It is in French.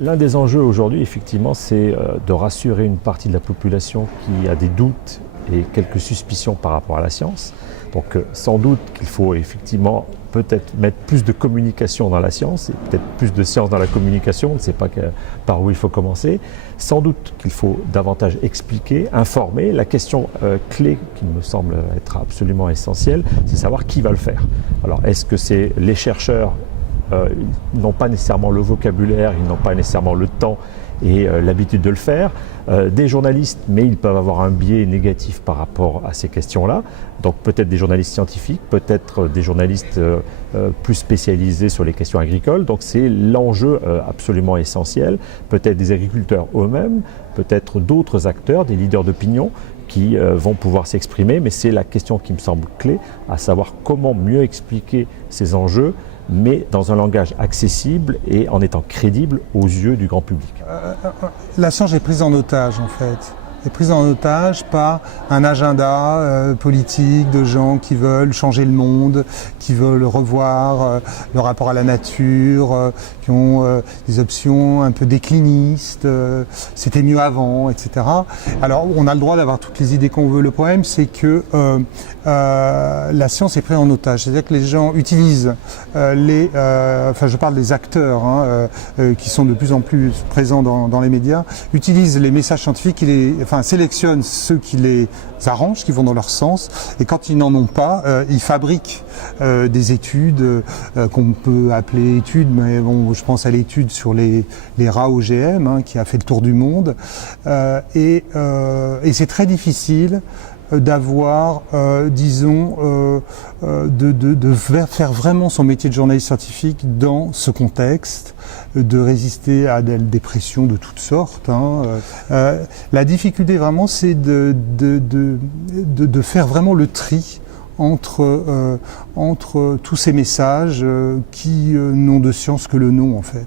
L'un des enjeux aujourd'hui, effectivement, c'est de rassurer une partie de la population qui a des doutes et quelques suspicions par rapport à la science. Donc sans doute qu'il faut effectivement peut-être mettre plus de communication dans la science et peut-être plus de science dans la communication, on ne sait pas par où il faut commencer. Sans doute qu'il faut davantage expliquer, informer. La question clé qui me semble être absolument essentielle, c'est savoir qui va le faire. Alors est-ce que c'est les chercheurs? Ils n'ont pas nécessairement le vocabulaire, ils n'ont pas nécessairement le temps et l'habitude de le faire. Des journalistes, mais ils peuvent avoir un biais négatif par rapport à ces questions-là. Donc peut-être des journalistes scientifiques, peut-être des journalistes plus spécialisés sur les questions agricoles. Donc c'est l'enjeu absolument essentiel. Peut-être des agriculteurs eux-mêmes, peut-être d'autres acteurs, des leaders d'opinion qui vont pouvoir s'exprimer. Mais c'est la question qui me semble clé, à savoir comment mieux expliquer ces enjeux, mais dans un langage accessible et en étant crédible aux yeux du grand public. La science est prise en otage en fait. Est prise en otage par un agenda politique de gens qui veulent changer le monde, qui veulent revoir le rapport à la nature, qui ont des options un peu déclinistes, c'était mieux avant, etc. Alors on a le droit d'avoir toutes les idées qu'on veut. Le problème c'est que la science est prise en otage. C'est-à-dire que les gens utilisent enfin je parle des acteurs qui sont de plus en plus présents dans les médias, utilisent les messages scientifiques, sélectionnent ceux qui les arrangent, qui vont dans leur sens, et quand ils n'en ont pas, ils fabriquent des études qu'on peut appeler études, mais bon, je pense à l'étude sur les rats OGM qui a fait le tour du monde, et c'est très difficile d'avoir, disons, de faire vraiment son métier de journaliste scientifique dans ce contexte, de résister à des pressions de toutes sortes. La difficulté vraiment, c'est de faire vraiment le tri entre tous ces messages qui n'ont de science que le nom en fait.